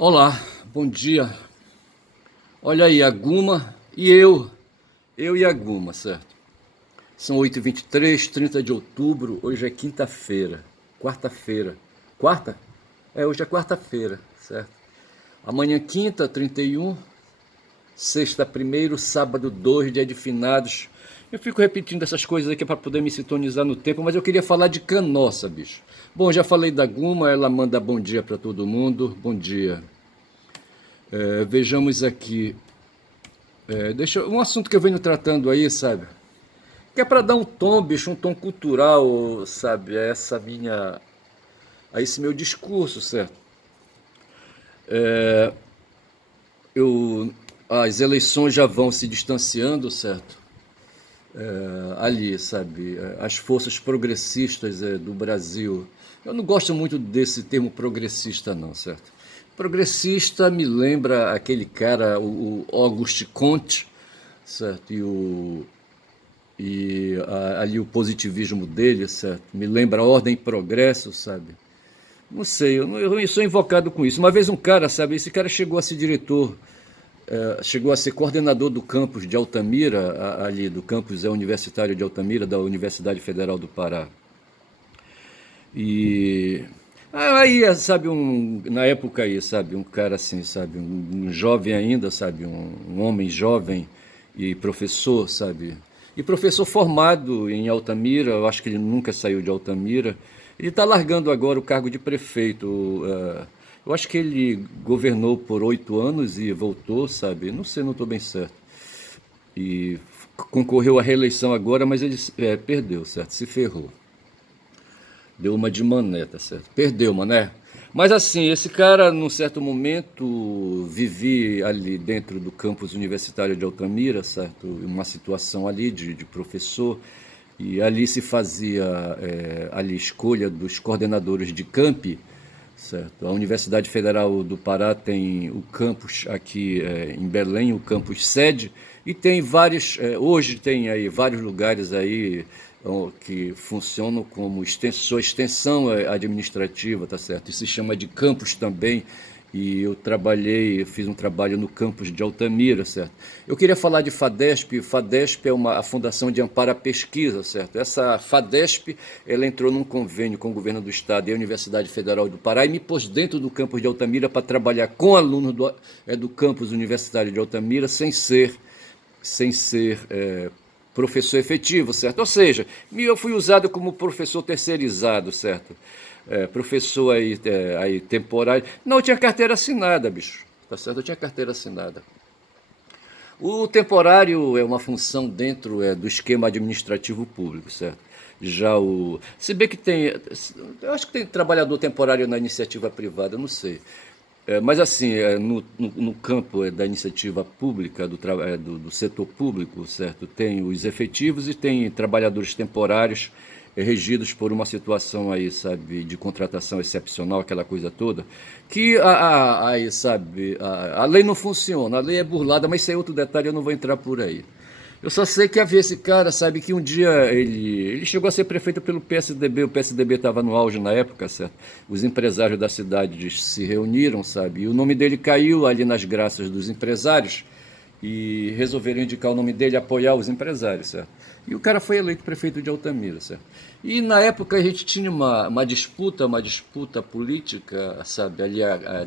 Olá, bom dia. Olha aí, a Guma e eu e a Guma, certo? São 8h23, 30 de outubro, hoje é quinta-feira, quarta-feira. Quarta? Hoje é quarta-feira, certo? Amanhã quinta, 31, sexta primeiro, sábado 2, dia de finados. Eu fico repetindo essas coisas aqui para poder me sintonizar no tempo, mas eu queria falar de Canossa, bicho. Bom, já falei da Guma, ela manda bom dia para todo mundo. Bom dia. Vejamos aqui. Um assunto que eu venho tratando aí, sabe? Que é para dar um tom, bicho, um tom cultural, sabe? A esse meu discurso, certo? Eu, as eleições já vão se distanciando, certo? Ali, sabe? As forças progressistas do Brasil. Eu não gosto muito desse termo progressista, não, certo? Progressista me lembra aquele cara, o Auguste Comte, certo? Ali o positivismo dele, certo? Me lembra a ordem e progresso, sabe? Não sei, eu sou invocado com isso. Uma vez um cara, sabe, esse cara chegou a ser diretor, chegou a ser coordenador do campus de Altamira, ali do campus universitário de Altamira, da Universidade Federal do Pará. E aí, sabe, na época aí, sabe, um cara assim, sabe, um jovem ainda, sabe, um homem jovem e professor, sabe, e professor formado em Altamira, eu acho que ele nunca saiu de Altamira. Ele está largando agora o cargo de prefeito. Eu acho que ele governou por 8 anos e voltou, sabe, não sei, não estou bem certo. E concorreu à reeleição agora, mas ele perdeu, certo, se ferrou. Deu uma de mané, tá certo? Perdeu, mané. Mas assim, esse cara, num certo momento, vivi ali dentro do campus universitário de Altamira, certo? Uma situação ali de professor, e ali se fazia ali escolha dos coordenadores de campi, certo? A Universidade Federal do Pará tem o campus aqui em Belém, o campus sede, e tem vários, hoje tem aí vários lugares aí que funcionam como extensão administrativa, tá certo? Isso se chama de campus também, e eu fiz um trabalho no campus de Altamira, certo? Eu queria falar de FADESP. FADESP é a Fundação de Amparo à Pesquisa, certo? Essa FADESP, ela entrou num convênio com o governo do estado e a Universidade Federal do Pará e me pôs dentro do campus de Altamira para trabalhar com alunos do campus universitário de Altamira sem ser professor efetivo, certo? Ou seja, eu fui usado como professor terceirizado, certo? Professor aí temporário. Não, eu tinha carteira assinada, bicho. Tá certo? Eu tinha carteira assinada. O temporário é uma função dentro do esquema administrativo público, certo? Se bem que tem. Eu acho que tem trabalhador temporário na iniciativa privada, eu não sei. Mas assim, no campo da iniciativa pública, do setor público, certo? Tem os efetivos e tem trabalhadores temporários regidos por uma situação aí, sabe, de contratação excepcional, aquela coisa toda, que aí, sabe, a lei não funciona, a lei é burlada, mas isso é outro detalhe, eu não vou entrar por aí. Eu só sei que havia esse cara, sabe, que um dia ele chegou a ser prefeito pelo PSDB, o PSDB estava no auge na época, certo? Os empresários da cidade se reuniram, sabe, e o nome dele caiu ali nas graças dos empresários e resolveram indicar o nome dele, apoiar os empresários, certo? E o cara foi eleito prefeito de Altamira, certo? E na época a gente tinha uma disputa política, sabe, ali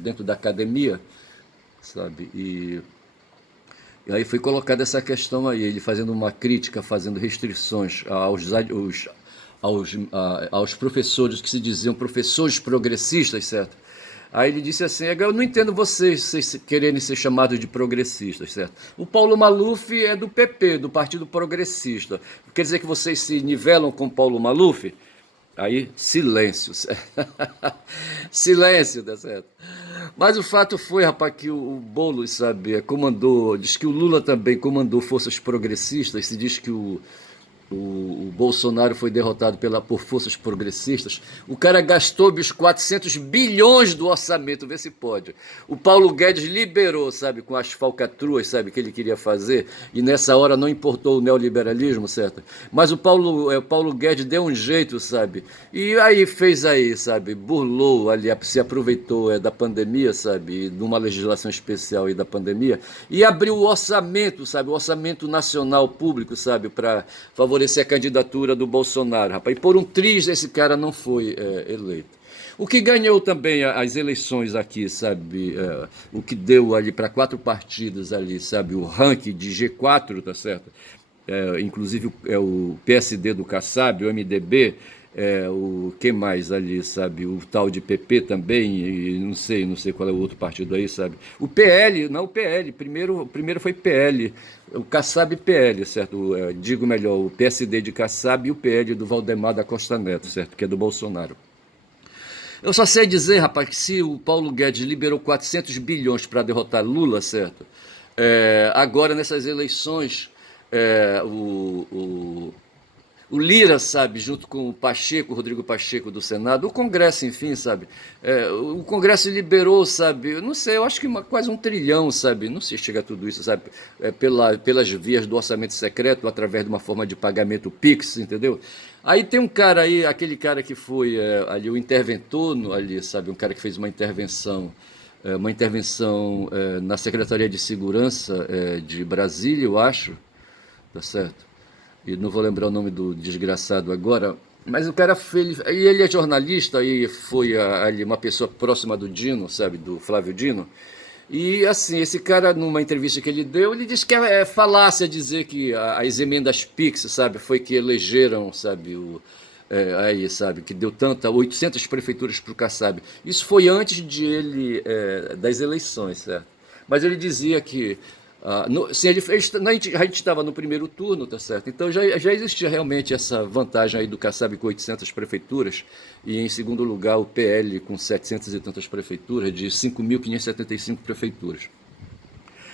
dentro da academia, sabe, e aí foi colocada essa questão aí, ele fazendo uma crítica, fazendo restrições aos professores que se diziam professores progressistas, certo? Aí ele disse assim: eu não entendo vocês quererem ser chamados de progressistas, certo? O Paulo Maluf é do PP, do Partido Progressista. Quer dizer que vocês se nivelam com o Paulo Maluf? Aí, silêncio. Silêncio, tá certo? Mas o fato foi, rapaz, que o Boulos, sabe, comandou, diz que o Lula também comandou forças progressistas, se diz que o Bolsonaro foi derrotado por forças progressistas. O cara gastou os 400 bilhões do orçamento, vê se pode. O Paulo Guedes liberou, sabe, com as falcatruas, sabe, que ele queria fazer, e nessa hora não importou o neoliberalismo, certo? Mas o Paulo Guedes deu um jeito, sabe, e aí fez aí, sabe, burlou ali, se aproveitou da pandemia, sabe, de uma legislação especial aí da pandemia, e abriu o orçamento, sabe, o orçamento nacional público, sabe, para favorecer a candidatura do Bolsonaro, rapaz. E por um triz esse cara não foi eleito. O que ganhou também as eleições aqui, sabe, o que deu ali para 4 partidos ali, sabe, o ranking de G4, tá certo? Inclusive o PSD do Kassab, o MDB, o que mais ali, sabe, o tal de PP também, e não sei qual é o outro partido aí, sabe, o PL, não o PL, primeiro foi PL, o Kassab PL, certo, digo melhor, o PSD de Kassab e o PL do Valdemar da Costa Neto, certo, que é do Bolsonaro. Eu só sei dizer, rapaz, que se o Paulo Guedes liberou 400 bilhões para derrotar Lula, certo, agora nessas eleições, o Lira, sabe, junto com o Pacheco, o Rodrigo Pacheco do Senado, o Congresso, enfim, sabe, o Congresso liberou, sabe, eu não sei, eu acho que quase 1 trilhão, sabe, não sei se chega a tudo isso, sabe, pelas vias do orçamento secreto, através de uma forma de pagamento Pix, entendeu? Aí tem um cara aí, aquele cara que foi ali o interventor, ali, sabe, um cara que fez uma intervenção na Secretaria de Segurança de Brasília, eu acho, tá certo? E não vou lembrar o nome do desgraçado agora, mas o cara fez. E ele é jornalista e foi ali uma pessoa próxima do Dino, sabe, do Flávio Dino. E assim, esse cara, numa entrevista que ele deu, ele disse que é falácia dizer que as emendas PIX, sabe, foi que elegeram, sabe, aí, sabe, que deu 800 prefeituras para o Kassab. Isso foi antes de ele, das eleições, certo? Mas ele dizia que sim, a gente estava no primeiro turno, tá certo? Então já existia realmente essa vantagem aí do Kassab com 800 prefeituras e em segundo lugar o PL com 700 e tantas prefeituras, de 5.575 prefeituras.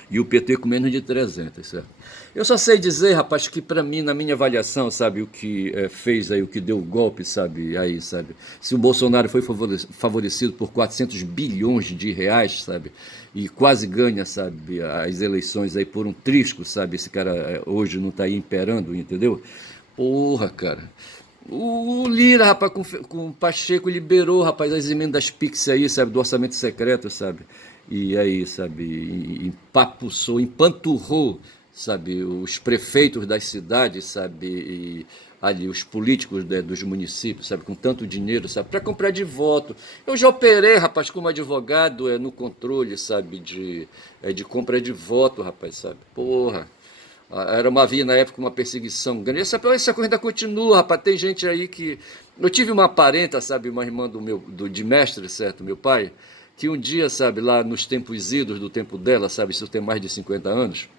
E o PT com menos de 300, certo? Eu só sei dizer, rapaz, que para mim, na minha avaliação, sabe, o que fez aí, o que deu o golpe, sabe, aí, sabe, se o Bolsonaro foi favorecido por 400 bilhões de reais, sabe, e quase ganha, sabe, as eleições aí por um trisco, sabe, esse cara hoje não está aí imperando, entendeu? Porra, cara. O Lira, rapaz, com o Pacheco liberou, rapaz, as emendas PIX aí, sabe, do orçamento secreto, sabe? E aí, sabe, empapuçou, empanturrou, sabe, os prefeitos das cidades, sabe, e ali os políticos dos municípios, sabe, com tanto dinheiro, sabe, para comprar de voto. Eu já operei, rapaz, como advogado no controle, sabe, de compra de voto, rapaz, sabe, porra. Havia na época uma perseguição grande. Essa coisa ainda continua, rapaz. Tem gente aí que. Eu tive uma parenta, sabe, uma irmã de mestre, certo, meu pai, que um dia, sabe, lá nos tempos idos do tempo dela, sabe, isso tem mais de 50 anos,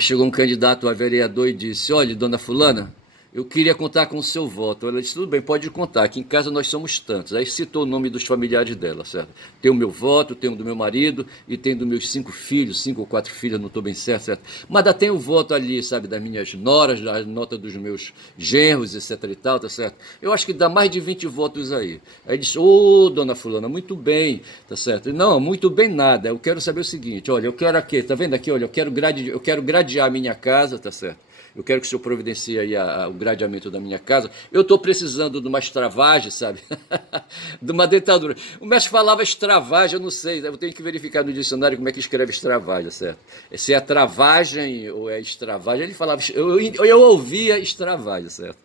chegou um candidato a vereador e disse: olha, dona Fulana, eu queria contar com o seu voto. Ela disse: tudo bem, pode contar, aqui em casa nós somos tantos. Aí citou o nome dos familiares dela, certo? Tem o meu voto, tem o do meu marido e tem dos meus 5 filhos, 5 ou 4 filhas, não estou bem certo, certo? Mas ainda tem o voto ali, sabe, das minhas noras, da nota dos meus genros, etc e tal, tá certo? Eu acho que dá mais de 20 votos aí. Aí disse: ô, dona Fulana, muito bem, tá certo? Não, muito bem nada, eu quero saber o seguinte, olha, eu quero aqui, tá vendo aqui, olha, eu quero gradear a minha casa, tá certo? Eu quero que o senhor providencie aí o gradeamento da minha casa. Eu estou precisando de uma extravagem, sabe? De uma dentadura. O mestre falava extravagem, eu não sei. Eu tenho que verificar no dicionário como é que escreve extravagem, certo? Se é travagem ou é extravagem. Ele falava. Eu ouvia extravagem, certo?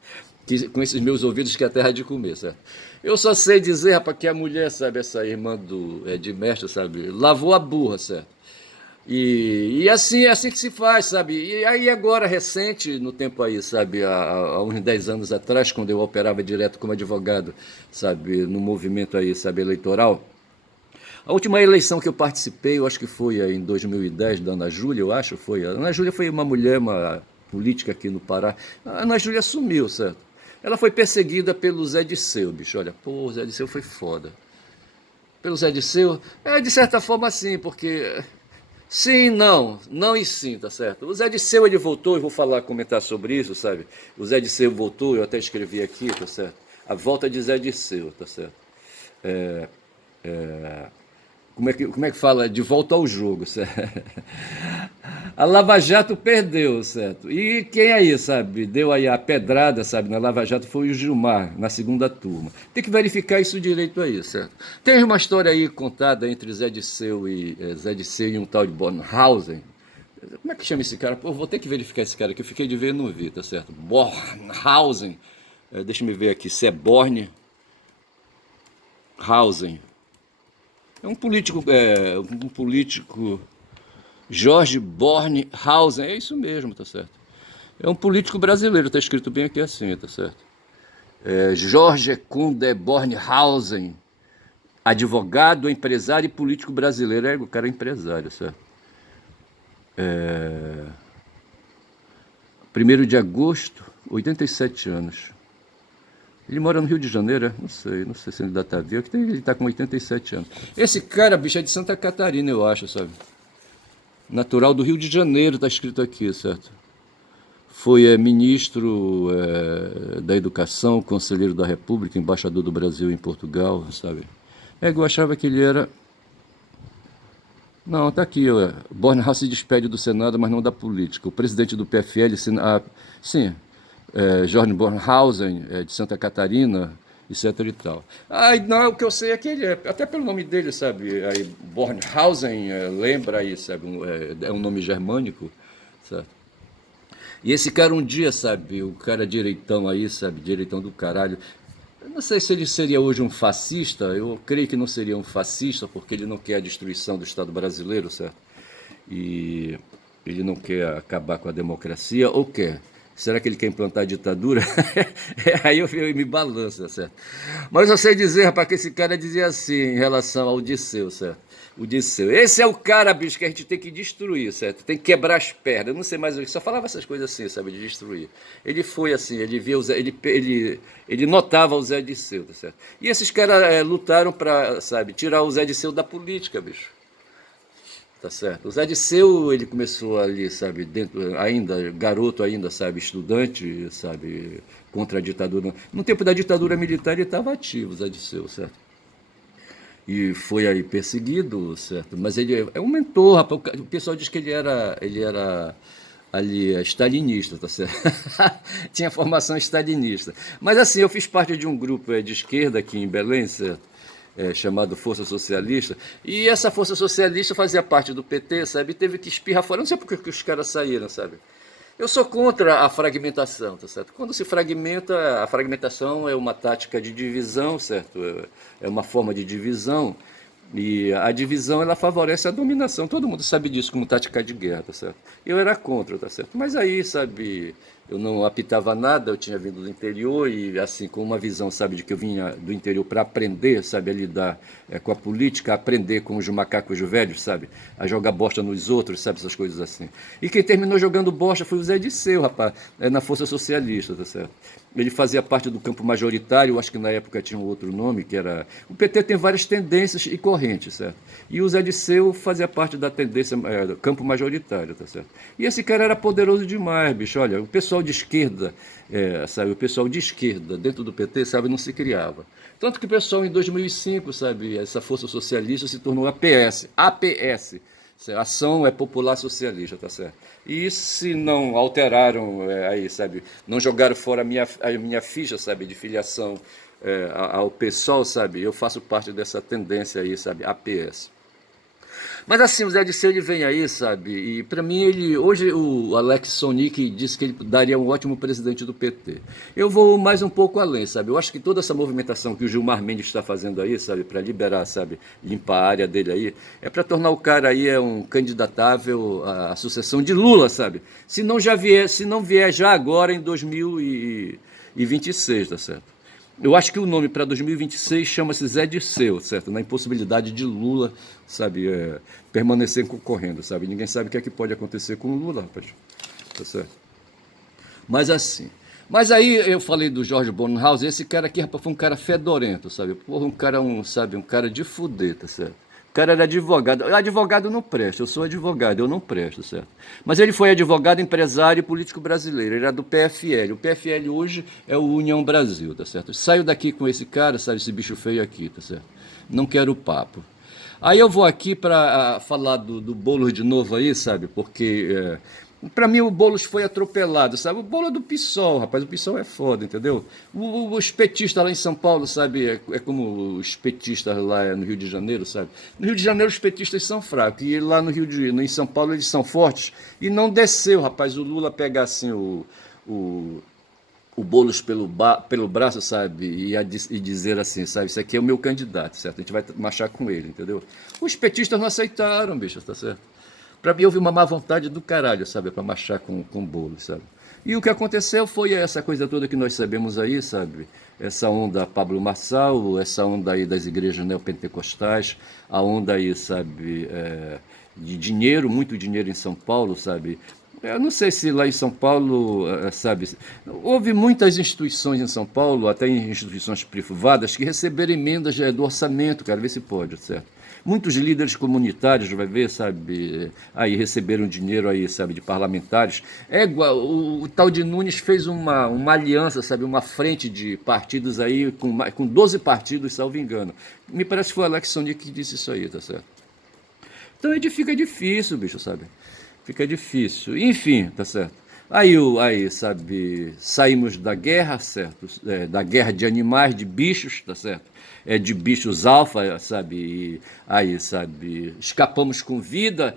Com esses meus ouvidos que é a terra de comer, certo? Eu só sei dizer, rapaz, que a mulher, sabe, essa irmã de mestre, sabe, lavou a burra, certo? E assim é assim que se faz, sabe? E aí agora, recente, no tempo aí, sabe, há uns 10 anos atrás, quando eu operava direto como advogado, sabe, no movimento aí, sabe, eleitoral, a última eleição que eu participei, eu acho que foi em 2010, da Ana Júlia, eu acho, foi. A Ana Júlia foi uma mulher, uma política aqui no Pará. A Ana Júlia sumiu, certo? Ela foi perseguida pelo Zé Disseu, bicho. Olha, pô, o Zé Disseu foi foda. Pelo Zé Disseu, de certa forma sim, porque Sim, não, não e sim, tá certo? O Zé Disseu, ele voltou, eu vou falar, comentar sobre isso, sabe? O Zé Disseu voltou, eu até escrevi aqui, tá certo? A volta de Zé Disseu, tá certo? É, como é que fala? De volta ao jogo, certo? A Lava Jato perdeu, certo? E quem aí, sabe, deu aí a pedrada, sabe, na Lava Jato foi o Gilmar, na segunda turma. Tem que verificar isso direito aí, certo? Tem uma história aí contada entre Zé Disseu e um tal de Bornhausen. Como é que chama esse cara? Pô, eu vou ter que verificar esse cara, que eu fiquei de ver e não vi, tá certo? Bornhausen. Deixa eu ver aqui, se é Bornhausen. É um político, Jorge Bornhausen, é isso mesmo, tá certo? É um político brasileiro, tá escrito bem aqui assim, tá certo? Jorge Kunde Bornhausen, advogado, empresário e político brasileiro. O cara é empresário, certo? 1º de agosto, 87 anos. Ele mora no Rio de Janeiro, não sei se ele ainda tá vivo, ele tá com 87 anos. Esse cara, bicho, é de Santa Catarina, eu acho, sabe? Natural do Rio de Janeiro, tá escrito aqui, certo? Foi ministro da Educação, conselheiro da República, embaixador do Brasil em Portugal, sabe? Eu achava que ele era. Não, tá aqui, ó. Bornhaus se despede do Senado, mas não da política. O presidente do PFL, sim, Jorge Bornhausen, de Santa Catarina, etc e tal. Não, o que eu sei é que ele, até pelo nome dele, sabe? Aí, Bornhausen, lembra aí, sabe? É um nome germânico, sabe? E esse cara um dia, sabe, o cara direitão aí, sabe, direitão do caralho. Eu não sei se ele seria hoje um fascista, eu creio que não seria um fascista, porque ele não quer a destruição do Estado brasileiro, certo? E ele não quer acabar com a democracia, ou quer? Será que ele quer implantar a ditadura? Aí eu me balanço, certo? Mas eu sei dizer, rapaz, que esse cara dizia assim em relação ao Disseu, certo? O Disseu. Esse é o cara, bicho, que a gente tem que destruir, certo? Tem que quebrar as pernas. Eu não sei mais o que. Só falava essas coisas assim, sabe? De destruir. Ele foi assim, ele via o Zé, ele notava o Zé Disseu, tá certo? E esses caras lutaram para, sabe, tirar o Zé Disseu da política, bicho. Tá certo. O Zé Disseu, ele começou ali, sabe, dentro, ainda, garoto ainda, sabe, estudante, sabe, contra a ditadura. No tempo da ditadura militar ele estava ativo, o Zé Disseu, certo? E foi aí perseguido, certo? Mas ele é um mentor, rapaz. O pessoal diz que ele era ali stalinista, tá certo? Tinha formação stalinista. Mas assim, eu fiz parte de um grupo de esquerda aqui em Belém, certo? Chamado Força Socialista, e essa Força Socialista fazia parte do PT, sabe? E teve que espirrar fora. Não sei por que os caras saíram, sabe? Eu sou contra a fragmentação, tá certo? Quando se fragmenta, a fragmentação é uma tática de divisão, certo? É uma forma de divisão. E a divisão ela favorece a dominação. Todo mundo sabe disso como tática de guerra, tá certo? Eu era contra, tá certo? Mas aí, sabe, eu não apitava nada, eu tinha vindo do interior e assim, com uma visão, sabe, de que eu vinha do interior para aprender, sabe, a lidar com a política, a aprender com os macacos velhos, sabe, a jogar bosta nos outros, sabe, essas coisas assim. E quem terminou jogando bosta foi o Zé Disseu, rapaz, na Força Socialista, tá certo? Ele fazia parte do campo majoritário, acho que na época tinha um outro nome, que era... O PT tem várias tendências e correntes, certo? E o Zé Disseu fazia parte da tendência do campo majoritário, tá certo? E esse cara era poderoso demais, bicho. Olha, o pessoal de esquerda, sabe, o pessoal de esquerda dentro do PT, sabe, não se criava. Tanto que o pessoal em 2005, sabe, essa força socialista se tornou APS, Ação é Popular Socialista, tá certo? E se não alteraram aí, sabe, não jogaram fora a minha ficha, sabe, de filiação ao PSOL, sabe, eu faço parte dessa tendência aí, sabe, APS. Mas assim, o Zé Disseu ele vem aí, sabe? E para mim hoje o Alex Sonic disse que ele daria um ótimo presidente do PT. Eu vou mais um pouco além, sabe? Eu acho que toda essa movimentação que o Gilmar Mendes está fazendo aí, sabe, para liberar, sabe, limpar a área dele aí, é para tornar o cara aí um candidatável à sucessão de Lula, sabe? Se não vier já agora em 2026, tá certo? Eu acho que o nome para 2026 chama-se Zé Disseu, certo? Na impossibilidade de Lula, sabe, permanecer concorrendo, sabe? Ninguém sabe o que é que pode acontecer com o Lula, rapaz. Tá certo? Mas assim. Mas aí eu falei do Jorge Bornhaus, esse cara aqui, rapaz, foi um cara fedorento, sabe? Porra, sabe, um cara de fuder, tá certo? O cara era advogado. Advogado não presta, eu sou advogado, eu não presto, certo? Mas ele foi advogado, empresário e político brasileiro. Ele era do PFL. O PFL hoje é o União Brasil, tá certo? Saio daqui com esse cara, sabe, esse bicho feio aqui, tá certo? Não quero papo. Aí eu vou aqui para falar do Boulos de novo aí, sabe? Porque para mim o Boulos foi atropelado, sabe? O Boulos é do PSOL, rapaz, o PSOL é foda, entendeu? Os petistas lá em São Paulo, sabe? É como os petistas lá no Rio de Janeiro, sabe? No Rio de Janeiro os petistas são fracos e lá no em São Paulo eles são fortes e não desceu, rapaz, o Lula pegar assim o o Boulos pelo braço, sabe, e dizer assim, sabe, isso aqui é o meu candidato, certo? A gente vai marchar com ele, entendeu? Os petistas não aceitaram, bicho, tá certo? Para mim houve uma má vontade do caralho, sabe, para marchar com o Boulos, sabe? E o que aconteceu foi essa coisa toda que nós sabemos aí, sabe? Essa onda Pablo Marçal, essa onda aí das igrejas neopentecostais, a onda aí, sabe, de dinheiro, muito dinheiro em São Paulo, sabe? Eu não sei se lá em São Paulo, sabe, houve muitas instituições em São Paulo, até instituições privadas, que receberam emendas do orçamento, cara, vê se pode, certo? Muitos líderes comunitários, vai ver, sabe, aí receberam dinheiro aí, sabe, de parlamentares. É igual, o tal de Nunes fez uma aliança, sabe, uma frente de partidos aí, com 12 partidos, salvo engano. Me parece que foi o Alex Sonic que disse isso aí, tá certo? Então fica difícil, bicho, sabe? Fica difícil. Enfim, tá certo? Aí, sabe, saímos da guerra, certo? Da guerra de animais, de bichos, tá certo? De bichos alfa, sabe? E aí, sabe, escapamos com vida,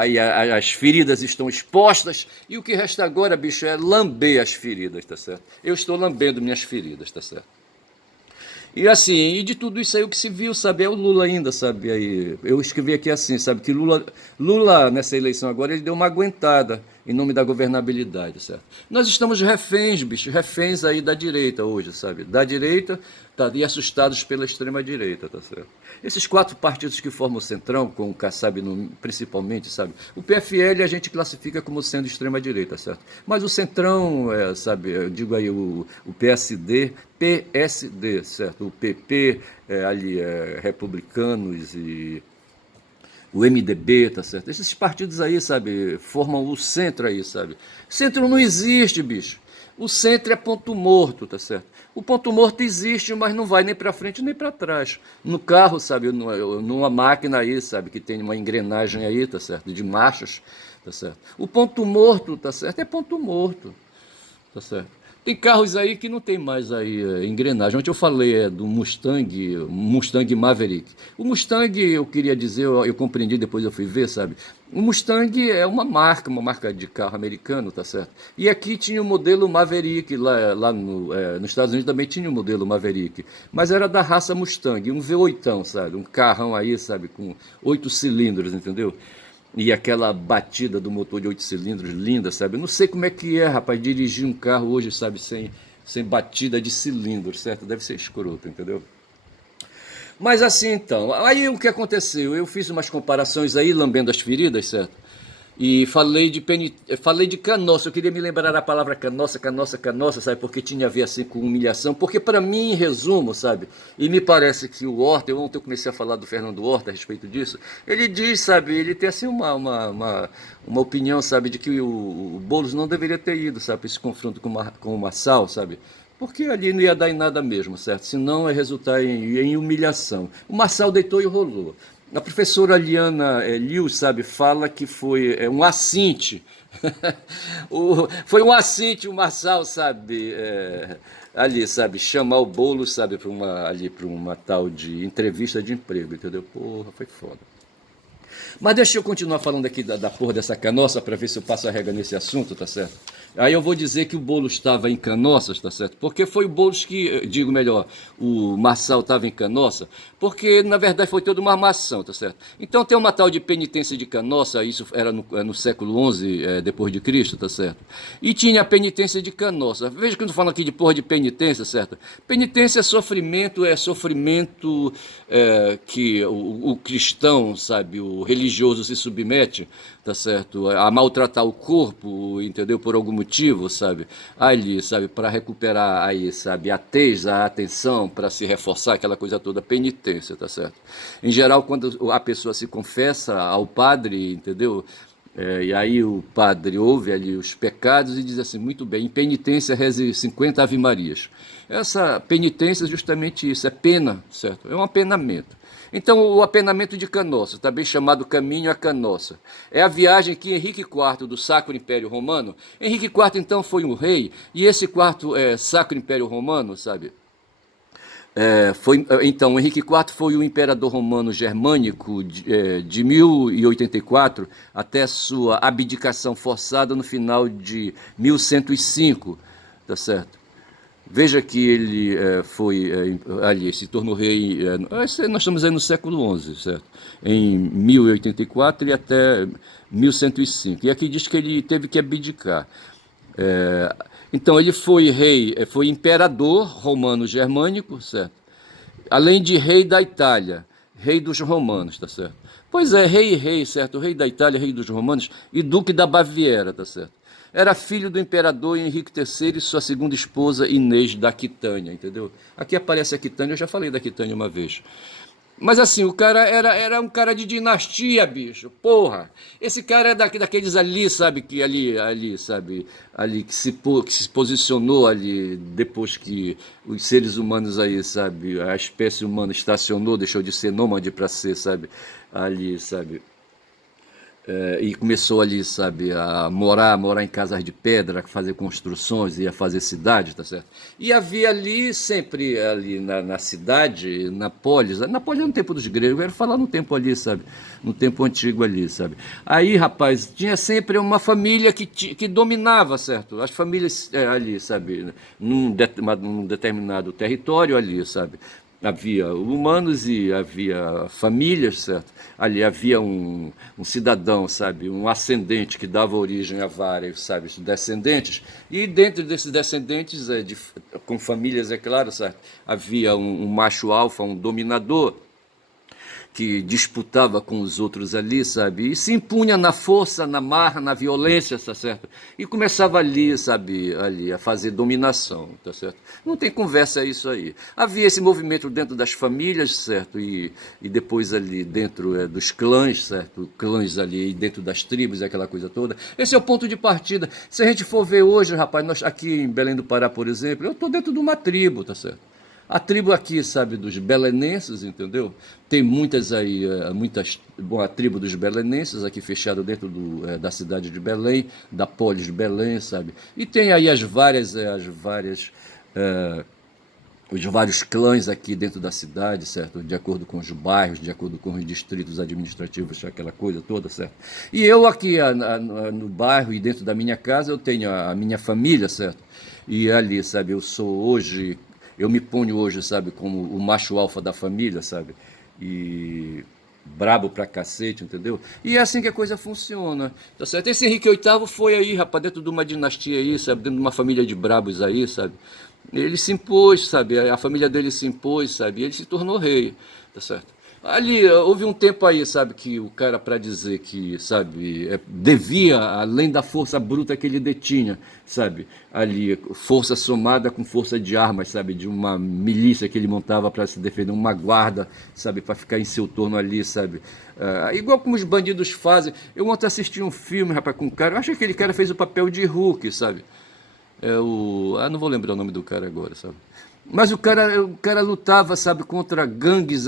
aí as feridas estão expostas, e o que resta agora, bicho, é lamber as feridas, tá certo? Eu estou lambendo minhas feridas, tá certo? E assim, e de tudo isso aí o que se viu, sabe, é o Lula ainda, sabe, aí, eu escrevi aqui assim, sabe, que Lula nessa eleição agora, ele deu uma aguentada em nome da governabilidade, certo? Nós estamos reféns, bicho, reféns aí da direita hoje, sabe, da direita, tá, e assustados pela extrema direita, tá certo? Esses 4 partidos que formam o Centrão, com o Kassab principalmente, sabe, o PFL a gente classifica como sendo extrema direita, certo? Mas o Centrão, sabe, eu digo aí o PSD, certo? O PP, ali, republicanos e o MDB, tá certo? Esses partidos aí, sabe, formam o centro aí, sabe? Centro não existe, bicho. O centro é ponto morto, tá certo? O ponto morto existe, mas não vai nem para frente nem para trás. No carro, sabe, numa máquina aí, sabe, que tem uma engrenagem aí, tá certo? De marchas, tá certo? O ponto morto, tá certo? É ponto morto, tá certo? Tem carros aí que não tem mais aí engrenagem. Ontem eu falei do Mustang Maverick. O Mustang, eu queria dizer, eu compreendi, depois eu fui ver, sabe? O Mustang é uma marca de carro americano, tá certo? E aqui tinha o modelo Maverick, lá nos Estados Unidos também tinha o modelo Maverick, mas era da raça Mustang, um V8, sabe? Um carrão aí, sabe, com 8 cilindros, entendeu? E aquela batida do motor de 8 cilindros linda, sabe? Eu não sei como é que é, rapaz, dirigir um carro hoje, sabe, sem batida de cilindros, certo? Deve ser escroto, entendeu? Mas assim então, aí o que aconteceu? Eu fiz umas comparações aí, lambendo as feridas, certo? E falei de canossa, eu queria me lembrar da palavra canossa, sabe? Porque tinha a ver assim com humilhação. Porque para mim, em resumo, sabe? E me parece que o Horta, ontem eu comecei a falar do Fernando Horta a respeito disso, ele diz, sabe? Ele tem assim uma opinião, sabe? De que o Boulos não deveria ter ido, sabe? Esse confronto com o Marçal, sabe? Porque ali não ia dar em nada mesmo, certo? Senão ia resultar em humilhação. O Marçal deitou e rolou. A professora Liana Liu, sabe, fala que foi um assinte. Foi um assinte o Marçal, sabe, ali, sabe, chamar o Boulos, sabe, para uma tal de entrevista de emprego, entendeu? Porra, foi foda. Mas deixa eu continuar falando aqui da porra dessa Canossa para ver se eu passo a regra nesse assunto, tá certo? Aí eu vou dizer que o Boulos estava em Canossas, tá certo? Porque foi o Boulos que, digo melhor, o Marçal estava em Canossa, porque na verdade foi toda uma armação, tá certo? Então tem uma tal de penitência de Canossa, isso era no século XI depois de Cristo, tá certo? E tinha a penitência de Canossa. Veja que eu estou falando aqui de porra de penitência, certo? Penitência é sofrimento que o cristão, sabe, o religioso se submete, tá certo, a maltratar o corpo, entendeu, por algum motivo, sabe, ali, sabe, para recuperar aí, sabe, a tez, a atenção, para se reforçar, aquela coisa toda, penitência, tá certo. Em geral, quando a pessoa se confessa ao padre, entendeu, e aí o padre ouve ali os pecados e diz assim, muito bem, em penitência reze 50 ave-marias. Essa penitência é justamente isso, é pena, certo? É um apenamento. Então, o apenamento de Canossa, também chamado Caminho a Canossa, é a viagem que Henrique IV, do Sacro Império Romano, Henrique IV então foi um rei, e esse quarto Sacro Império Romano, sabe, então, Henrique IV foi o imperador romano germânico de 1084 até sua abdicação forçada no final de 1105, tá certo? Veja que ele ali, se tornou rei, nós estamos aí no século XI, certo? Em 1084 e até 1105. E aqui diz que ele teve que abdicar. Então ele foi rei, foi imperador romano germânico, certo? Além de rei da Itália, rei dos romanos, tá certo? Pois é, rei e rei, certo? Rei da Itália, rei dos romanos e duque da Baviera, tá certo? Era filho do imperador Henrique III e sua segunda esposa Inês da Aquitânia, entendeu? Aqui aparece a Aquitânia, eu já falei da Aquitânia uma vez. Mas assim, o cara era um cara de dinastia, bicho. Porra. Esse cara é daqueles ali, sabe, que ali, sabe, ali que se posicionou ali depois que os seres humanos aí, sabe, a espécie humana estacionou, deixou de ser nômade para ser, sabe, ali, sabe, e começou ali, sabe, a morar em casas de pedra, fazer construções, ia fazer cidade, tá certo? E havia ali, sempre ali na cidade, na polis no tempo dos gregos, eu quero falar no tempo ali, sabe, no tempo antigo ali, sabe? Aí, rapaz, tinha sempre uma família que dominava, certo? As famílias ali, sabe, num determinado território ali, sabe? Havia humanos e havia famílias, certo? Ali havia um cidadão, sabe? Um ascendente que dava origem a vários, sabe? Descendentes. E dentro desses descendentes, com famílias, é claro, certo? Havia um macho alfa, um dominador, que disputava com os outros ali, sabe? E se impunha na força, na marra, na violência, tá certo? E começava ali, sabe, ali a fazer dominação, tá certo? Não tem conversa isso aí. Havia esse movimento dentro das famílias, certo? E depois ali dentro dos clãs, certo? Clãs ali dentro das tribos, aquela coisa toda. Esse é o ponto de partida. Se a gente for ver hoje, rapaz, nós aqui em Belém do Pará, por exemplo, eu estou dentro de uma tribo, tá certo? A tribo aqui, sabe, dos belenenses, entendeu? Tem muitas aí, bom, a tribo dos belenenses aqui fechada dentro da cidade de Belém, da polis de Belém, sabe? E tem aí os vários clãs aqui dentro da cidade, certo? De acordo com os bairros, de acordo com os distritos administrativos, aquela coisa toda, certo? E eu aqui no bairro e dentro da minha casa, eu tenho a minha família, certo? E ali, sabe, eu me ponho hoje, sabe, como o macho alfa da família, sabe? E brabo pra cacete, entendeu? E é assim que a coisa funciona, tá certo? Esse Henrique VIII foi aí, rapaz, dentro de uma dinastia aí, sabe? Dentro de uma família de brabos aí, sabe? Ele se impôs, sabe? A família dele se impôs, sabe? E ele se tornou rei, tá certo? Ali, houve um tempo aí, sabe, que o cara, para dizer que, sabe, devia, além da força bruta que ele detinha, sabe, ali, força somada com força de armas, sabe, de uma milícia que ele montava para se defender, uma guarda, sabe, para ficar em seu torno ali, sabe, igual como os bandidos fazem. Eu ontem assisti um filme, rapaz, com um cara, eu acho que aquele cara fez o papel de Hulk, sabe, não vou lembrar o nome do cara agora, sabe. Mas o cara lutava, sabe, contra gangues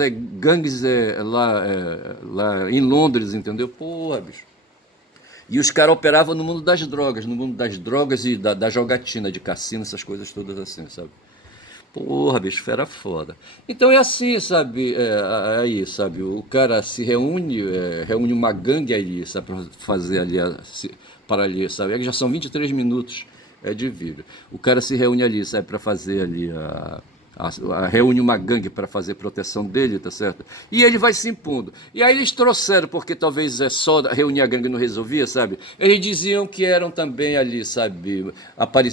lá em Londres, entendeu? Porra, bicho. E os caras operavam no mundo das drogas e da jogatina, de cassino, essas coisas todas assim, sabe? Porra, bicho, fera foda. Então é assim, sabe? Aí, sabe? O cara se reúne uma gangue aí, sabe? Pra fazer ali, para ali, sabe? É que já são 23 minutos de vídeo. O cara se reúne ali, sabe? Para fazer ali reúne uma gangue para fazer proteção dele, tá certo? E ele vai se impondo. E aí eles trouxeram, porque talvez só reunir a gangue não resolvia, sabe? Eles diziam que eram também ali, sabe?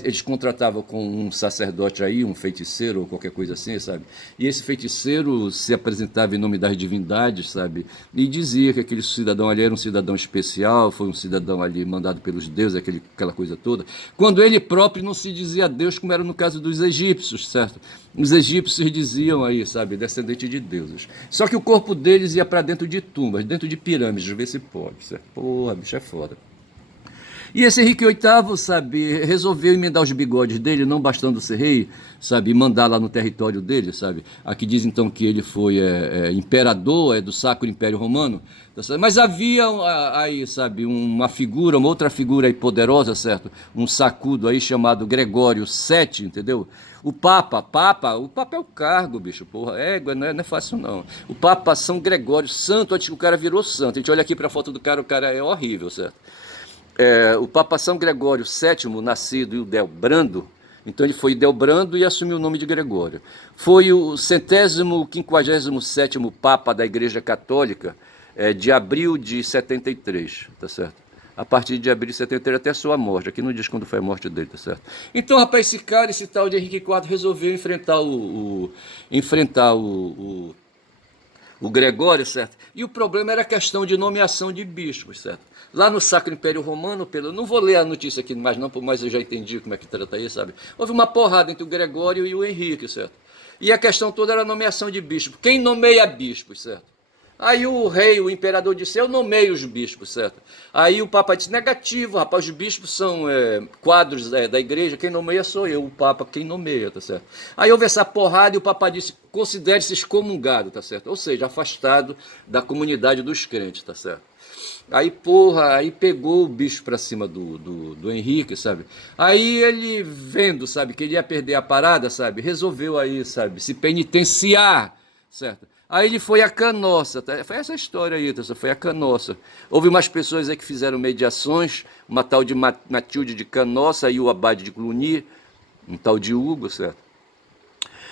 Eles contratavam com um sacerdote aí, um feiticeiro ou qualquer coisa assim, sabe? E esse feiticeiro se apresentava em nome das divindades, sabe? E dizia que aquele cidadão ali era um cidadão especial, foi um cidadão ali mandado pelos deuses, aquela coisa toda. Quando ele próprio não se dizia Deus, como era no caso dos egípcios, certo? Os egípcios diziam aí, sabe, descendente de deuses. Só que o corpo deles ia para dentro de tumbas, dentro de pirâmides, ver se pode, certo? Porra, bicho é foda. E esse Henrique VIII, sabe, resolveu emendar os bigodes dele, não bastando ser rei, sabe, mandar lá no território dele, sabe. Aqui diz então que ele foi imperador do Sacro Império Romano, mas havia aí, sabe, uma figura, uma outra figura aí poderosa, certo, um sacudo aí chamado Gregório VII, entendeu? O Papa é o cargo, bicho, porra, não é fácil não. O Papa São Gregório, santo, antes que o cara virou santo. A gente olha aqui pra foto do cara, o cara é horrível, certo? O Papa São Gregório VII, nascido em Ildebrando, então ele foi Ildebrando e assumiu o nome de Gregório. Foi o 157º Papa da Igreja Católica, de abril de 73, tá certo? A partir de abril de 73 até a sua morte. Aqui não diz quando foi a morte dele, tá certo? Então, rapaz, esse tal de Henrique IV resolveu enfrentar o Gregório, certo? E o problema era a questão de nomeação de bispos, certo? Lá no Sacro Império Romano, não vou ler a notícia aqui mais não, mas eu já entendi como é que trata isso, sabe? Houve uma porrada entre o Gregório e o Henrique, certo? E a questão toda era a nomeação de bispos. Quem nomeia bispos, certo? Aí o rei, o imperador disse, eu nomeio os bispos, certo? Aí o Papa disse, negativo, rapaz, os bispos são quadros da igreja, quem nomeia sou eu, o Papa, quem nomeia, tá certo? Aí houve essa porrada e o Papa disse, considere-se excomungado, tá certo? Ou seja, afastado da comunidade dos crentes, tá certo? Aí, porra, aí pegou o bicho pra cima do Henrique, sabe? Aí ele, vendo, sabe, que ele ia perder a parada, sabe? Resolveu aí, sabe, se penitenciar, certo? Aí ele foi a Canossa, tá? Foi essa história aí, tá? Foi a Canossa. Houve umas pessoas aí que fizeram mediações, uma tal de Matilde de Canossa e o abade de Cluny, um tal de Hugo, certo?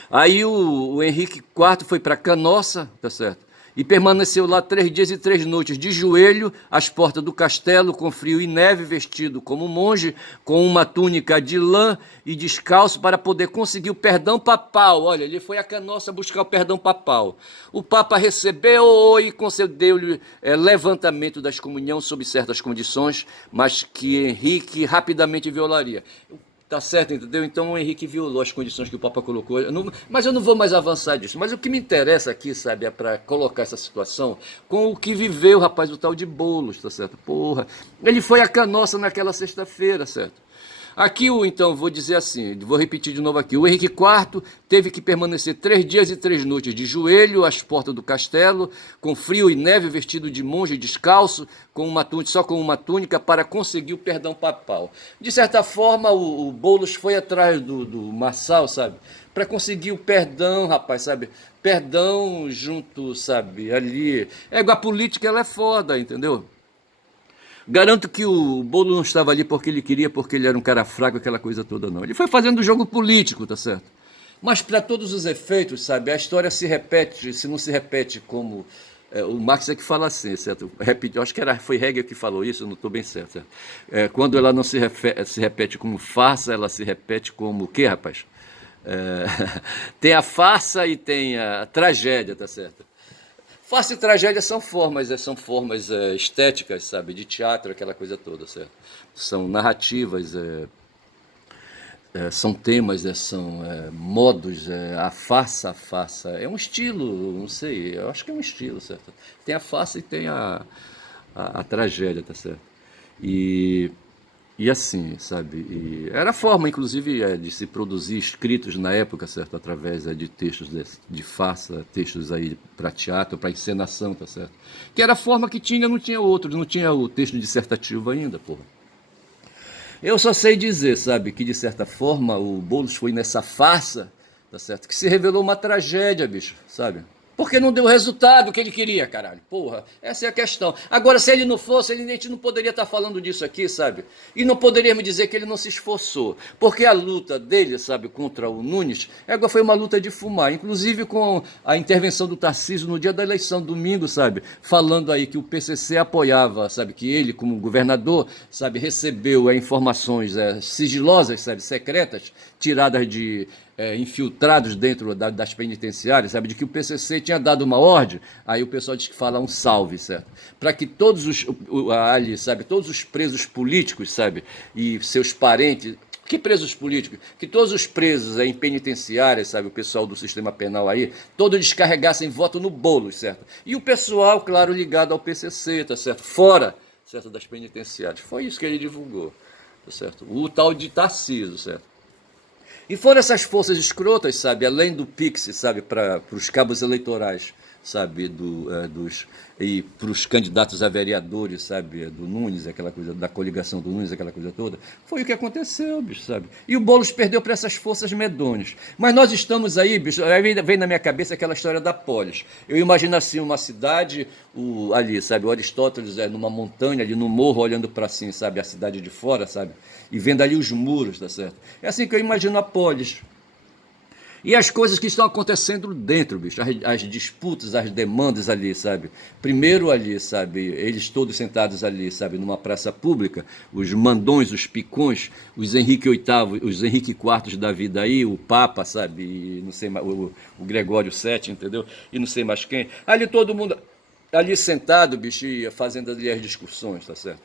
Aí o Henrique IV foi para Canossa, tá certo? E permaneceu lá 3 dias e 3 noites, de joelho, às portas do castelo, com frio e neve, vestido como monge, com uma túnica de lã e descalço, para poder conseguir o perdão papal. Olha, ele foi a Canossa buscar o perdão papal. O Papa recebeu e concedeu-lhe levantamento da excomunhão sob certas condições, mas que Henrique rapidamente violaria. Tá certo, entendeu? Então o Henrique violou as condições que o Papa colocou. Mas eu não vou mais avançar disso. Mas o que me interessa aqui, sabe, é para colocar essa situação com o que viveu, rapaz, o tal de Boulos, tá certo? Porra, ele foi a Canossa naquela sexta-feira, certo? Aqui, então, vou dizer assim, vou repetir de novo aqui. O Henrique IV teve que permanecer 3 dias e 3 noites de joelho às portas do castelo, com frio e neve, vestido de monge descalço, só com uma túnica, para conseguir o perdão papal. De certa forma, o Boulos foi atrás do Marçal, sabe? Para conseguir o perdão, rapaz, sabe? Perdão junto, sabe? Ali. A política, ela é foda, entendeu? Garanto que o Boulos não estava ali porque ele queria, porque ele era um cara fraco, aquela coisa toda, não. Ele foi fazendo o jogo político, tá certo? Mas para todos os efeitos, sabe, a história se repete, se não se repete como... o Marx é que fala assim, certo? Eu acho que foi Hegel que falou isso, eu não estou bem certo. Certo? Quando ela não se repete como farsa, ela se repete como o quê, rapaz? Tem a farsa e tem a tragédia, tá certo? Farsa e tragédia são formas estéticas, sabe, de teatro, aquela coisa toda, certo? São narrativas, são temas, são modos, a farsa, é um estilo, não sei, eu acho que é um estilo, certo? Tem a farsa e tem a tragédia, tá certo? E assim, sabe, era a forma, inclusive, de se produzir escritos na época, certo, através de textos de farsa, textos aí para teatro, para encenação, tá certo? Que era a forma que tinha, não tinha outros, não tinha o texto dissertativo ainda, porra. Eu só sei dizer, sabe, que de certa forma o Boulos foi nessa farsa, tá certo, que se revelou uma tragédia, bicho, sabe? Porque não deu o resultado que ele queria, caralho. Porra, essa é a questão. Agora, se ele não fosse, a gente não poderia estar falando disso aqui, sabe? E não poderíamos dizer que ele não se esforçou. Porque a luta dele, sabe, contra o Nunes, foi uma luta de fumar. Inclusive com a intervenção do Tarcísio no dia da eleição, domingo, sabe? Falando aí que o PCC apoiava, sabe? Que ele, como governador, sabe, recebeu informações sigilosas, sabe, secretas, tiradas de infiltrados dentro das penitenciárias, sabe, de que o PCC tinha dado uma ordem, aí o pessoal diz que fala um salve, certo? Para que todos os ali, sabe, todos os presos políticos, sabe, e seus parentes, que presos políticos? Que todos os presos em penitenciárias, sabe, o pessoal do sistema penal aí, todos descarregassem voto no bolo, certo? E o pessoal, claro, ligado ao PCC, tá certo? Fora, certo, das penitenciárias. Foi isso que ele divulgou, tá certo? O tal de Tarcísio, certo? E foram essas forças escrotas, sabe, além do Pix, sabe, para os cabos eleitorais, sabe, e para os candidatos a vereadores, sabe, do Nunes, aquela coisa, da coligação do Nunes, aquela coisa toda, foi o que aconteceu, bicho, sabe. E o Boulos perdeu para essas forças medonhas. Mas nós estamos aí, bicho, aí vem na minha cabeça aquela história da polis. Eu imagino assim, uma cidade, ali, sabe, o Aristóteles numa montanha, ali no morro, olhando para cima, sabe, a cidade de fora, sabe, e vendo ali os muros, tá certo? É assim que eu imagino a polis. E as coisas que estão acontecendo dentro, bicho, as disputas, as demandas ali, sabe? Primeiro ali, sabe? Eles todos sentados ali, sabe? Numa praça pública, os mandões, os picões, os Henrique VIII, os Henrique IV da vida aí, o Papa, sabe? E não sei mais, o Gregório VII, entendeu? E não sei mais quem. Ali todo mundo, ali sentado, bicho, fazendo ali as discussões, tá certo?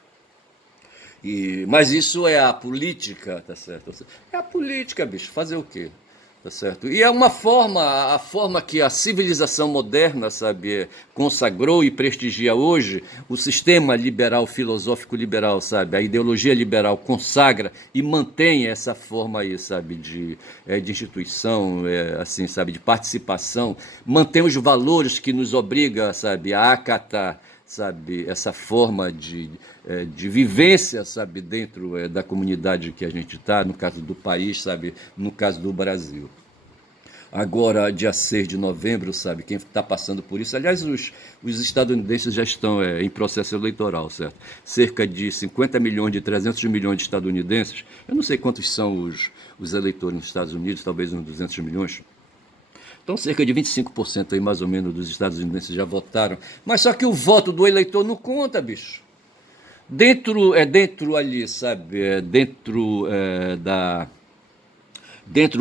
Mas isso é a política, tá certo? É a política, bicho, fazer o quê? Tá certo? E é uma forma, a forma que a civilização moderna, sabe, consagrou e prestigia hoje, o sistema liberal, filosófico liberal, sabe, a ideologia liberal consagra e mantém essa forma aí, sabe, de instituição, assim, sabe, de participação, mantém os valores que nos obriga, sabe, a acatar, sabe, essa forma de vivência, sabe, dentro da comunidade que a gente está, no caso do país, sabe, no caso do Brasil. Agora, dia 6 de novembro, sabe, quem está passando por isso, aliás, os estadunidenses já estão em processo eleitoral, certo? Cerca de 50 milhões, de 300 milhões de estadunidenses, eu não sei quantos são os eleitores nos Estados Unidos, talvez uns 200 milhões, então, cerca de 25% aí, mais ou menos, dos estadunidenses já votaram. Mas só que o voto do eleitor não conta, bicho. Dentro ali, sabe? Dentro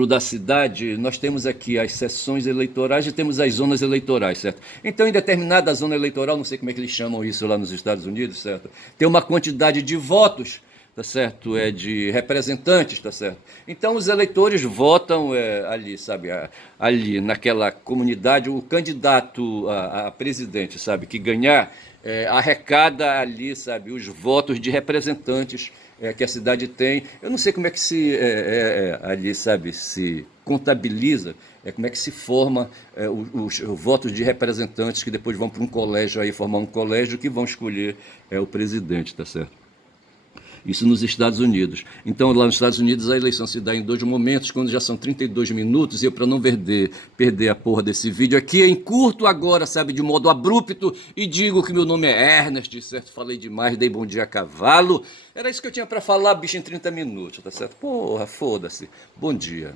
da cidade, nós temos aqui as sessões eleitorais e temos as zonas eleitorais, certo? Então, em determinada zona eleitoral, não sei como é que eles chamam isso lá nos Estados Unidos, certo? Tem uma quantidade de votos, tá certo? De representantes, tá certo? Então os eleitores votam ali, sabe? Ali naquela comunidade, o candidato a presidente, sabe? Que ganhar, arrecada ali, sabe? Os votos de representantes que a cidade tem. Eu não sei como é que se ali, sabe? Se contabiliza, como é que se forma os votos de representantes que depois vão para um colégio aí, formar um colégio que vão escolher o presidente, tá certo? Isso nos Estados Unidos. Então, lá nos Estados Unidos, a eleição se dá em 2 momentos, quando já são 32 minutos, e eu, para não perder a porra desse vídeo aqui, encurto agora, sabe, de modo abrupto, e digo que meu nome é Ernest, certo? Falei demais, dei bom dia a cavalo. Era isso que eu tinha para falar, bicho, em 30 minutos, tá certo? Porra, foda-se. Bom dia.